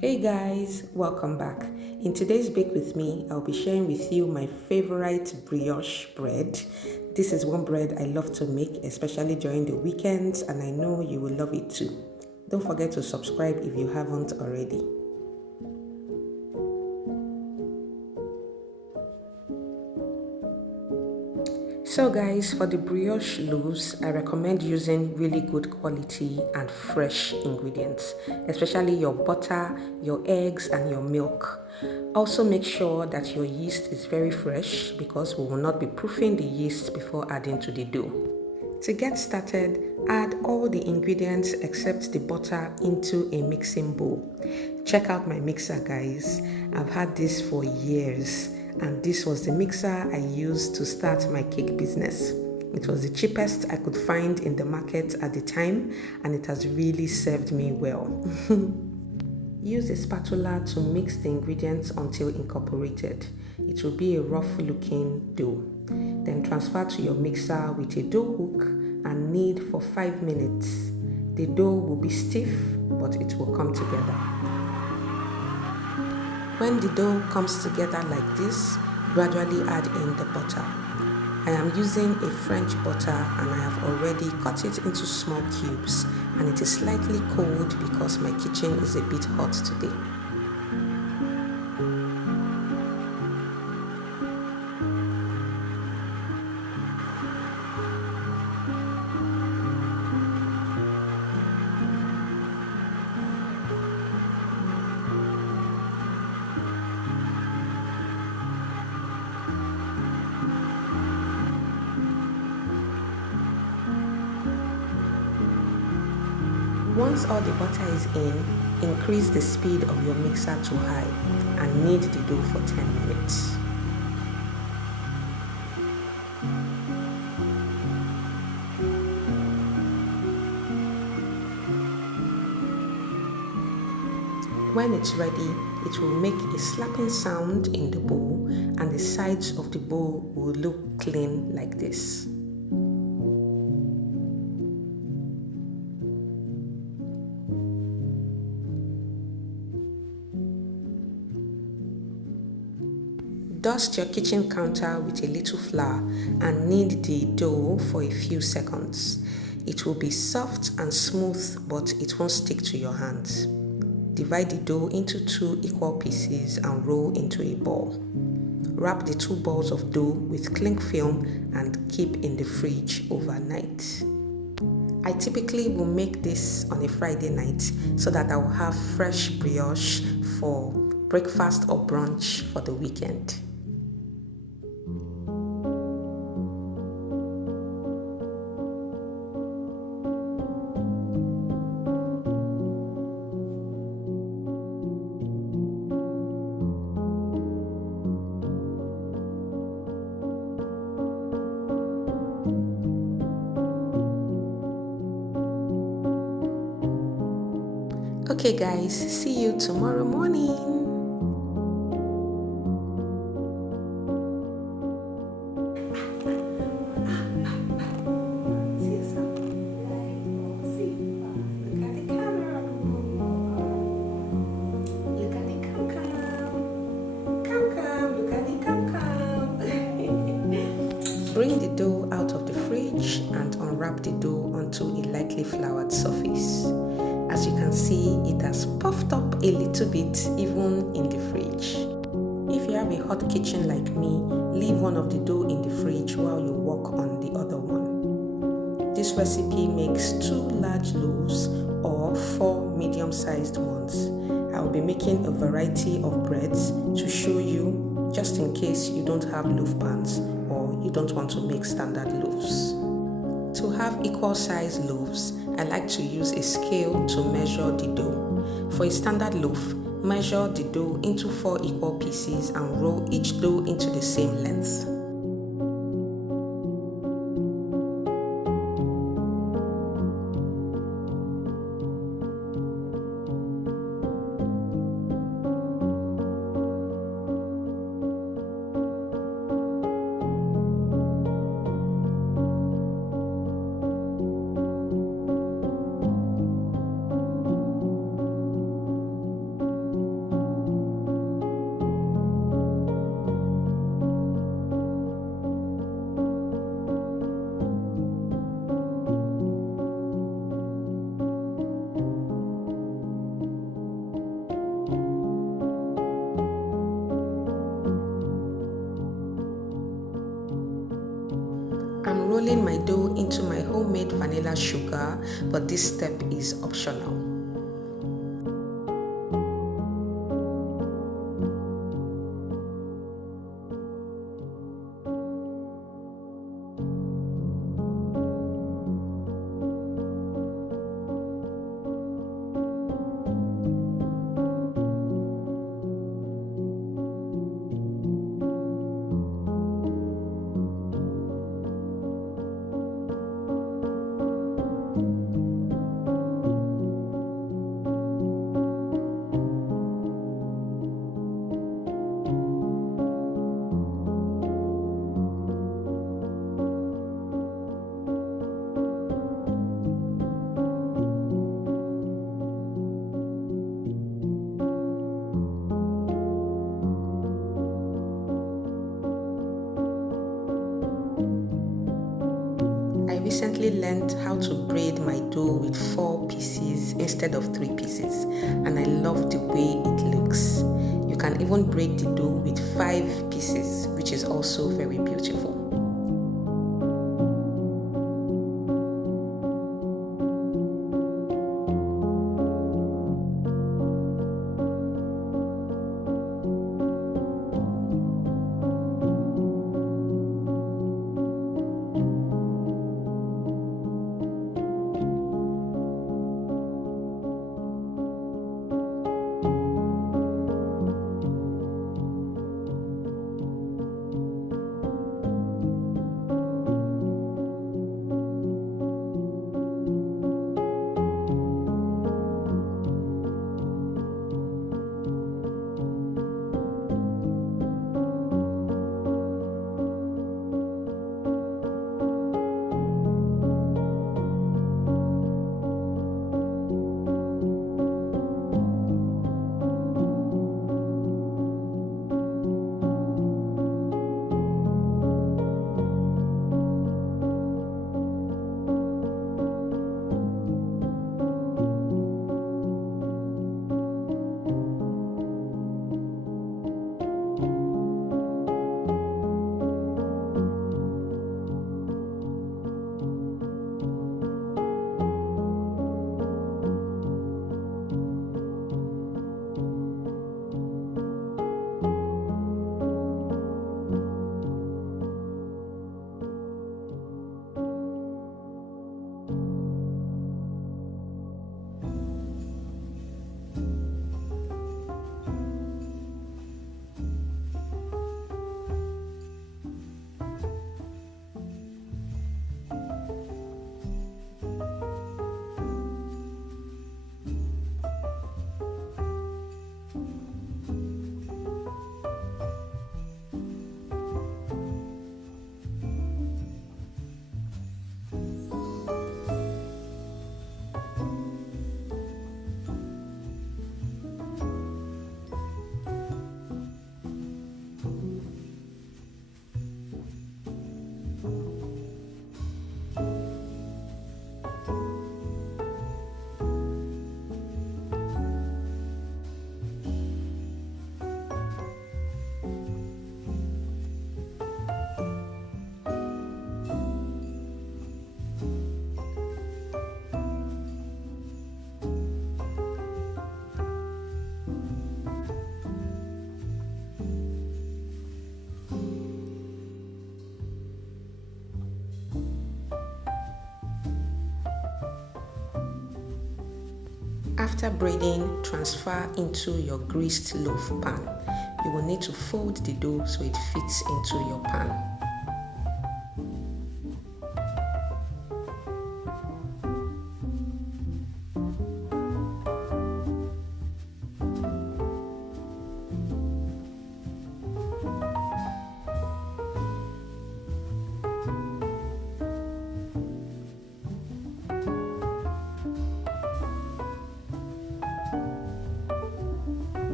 Hey guys, welcome back. In today's Bake With Me, I'll be sharing with you my favorite brioche bread. This is one bread I love to make, especially during the weekends, and I know you will love it too. Don't forget to subscribe if you haven't already. So guys, for the brioche loaves, I recommend using really good quality and fresh ingredients, especially your butter, your eggs, and your milk. Also make sure that your yeast is very fresh because we will not be proofing the yeast before adding to the dough. To get started, add all the ingredients except the butter into a mixing bowl. Check out my mixer guys, I've had this for years. And this was the mixer I used to start my cake business. It was the cheapest I could find in the market at the time, and it has really served me well. Use a spatula to mix the ingredients until incorporated. It will be a rough looking dough. Then transfer to your mixer with a dough hook and knead for 5 minutes. The dough will be stiff, but it will come together. When the dough comes together like this, gradually add in the butter. I am using a French butter and I have already cut it into small cubes, and it is slightly cold because my kitchen is a bit hot today. Once all the butter is in, increase the speed of your mixer to high and knead the dough for 10 minutes. When it's ready, it will make a slapping sound in the bowl, and the sides of the bowl will look clean like this. Dust your kitchen counter with a little flour and knead the dough for a few seconds. It will be soft and smooth, but it won't stick to your hands. Divide the dough into 2 equal pieces and roll into a ball. Wrap the 2 balls of dough with cling film and keep in the fridge overnight. I typically will make this on a Friday night so that I will have fresh brioche for breakfast or brunch for the weekend. Okay guys, see you tomorrow morning. Bring the dough out of the fridge and unwrap the dough onto a lightly floured surface. As you can see, it has puffed up a little bit even in the fridge. If you have a hot kitchen like me, leave one of the dough in the fridge while you work on the other one. This recipe makes 2 large loaves or 4 medium-sized ones. I will be making a variety of breads to show you, just in case you don't have loaf pans or you don't want to make standard loaves. To have equal size loaves, I like to use a scale to measure the dough. For a standard loaf, measure the dough into 4 equal pieces and roll each dough into the same length. dough into my homemade vanilla sugar, but this step is optional. I recently learned how to braid my dough with 4 pieces instead of 3 pieces, and I love the way it looks. You can even braid the dough with 5 pieces, which is also very beautiful. After braiding, transfer into your greased loaf pan. You will need to fold the dough so it fits into your pan.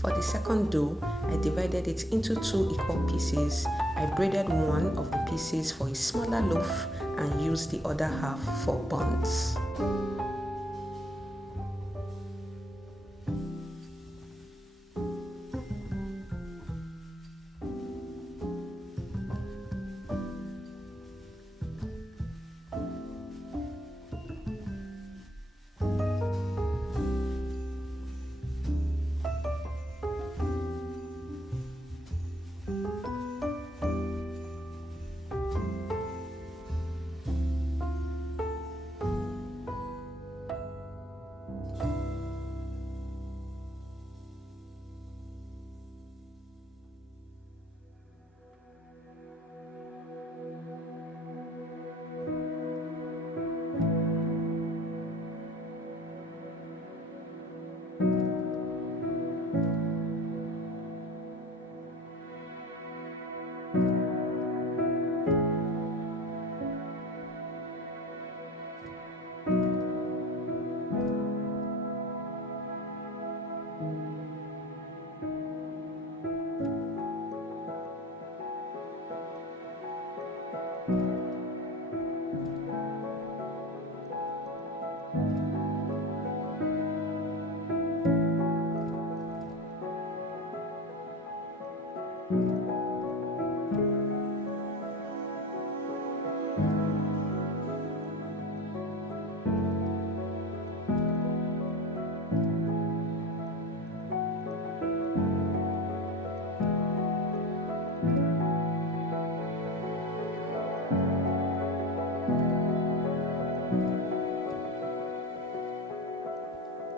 For the second dough, I divided it into 2 equal pieces. I braided one of the pieces for a smaller loaf and used the other half for buns.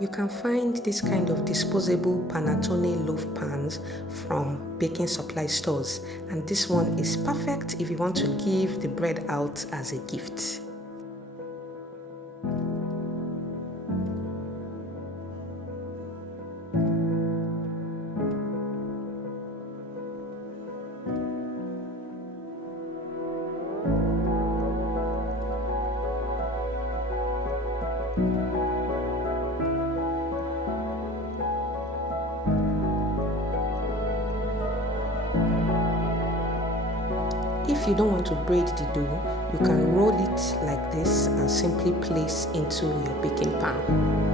You can find this kind of disposable panettone loaf pans from baking supply stores, and this one is perfect if you want to give the bread out as a gift. If you don't want to braid the dough, you can roll it like this and simply place into your baking pan.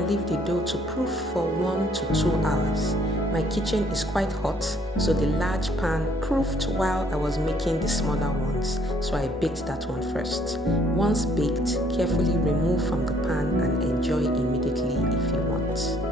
and leave the dough to proof for 1 to 2 hours. My kitchen is quite hot, so the large pan proofed while I was making the smaller ones, so I baked that one first. Once baked, carefully remove from the pan and enjoy immediately if you want.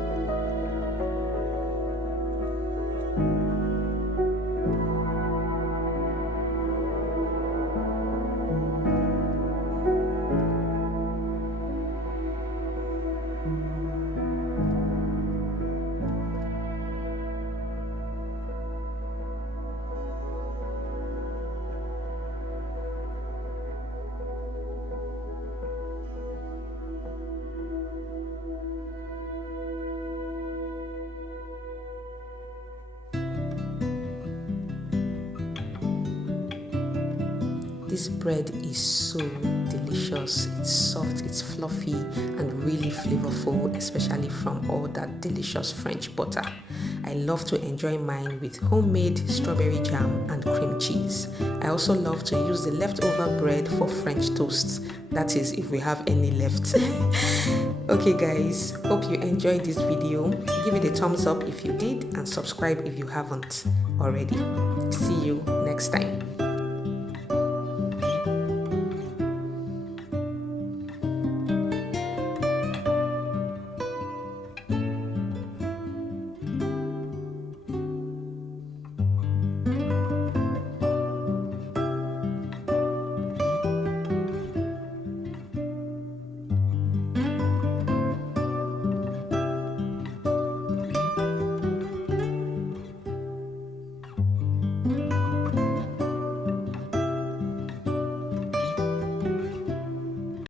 This bread is so delicious. It's soft, it's fluffy, and really flavorful, especially from all that delicious French butter. I love to enjoy mine with homemade strawberry jam and cream cheese. I also love to use the leftover bread for French toast. That is, if we have any left. Okay guys, hope you enjoyed this video. Give it a thumbs up if you did and subscribe if you haven't already. See you next time.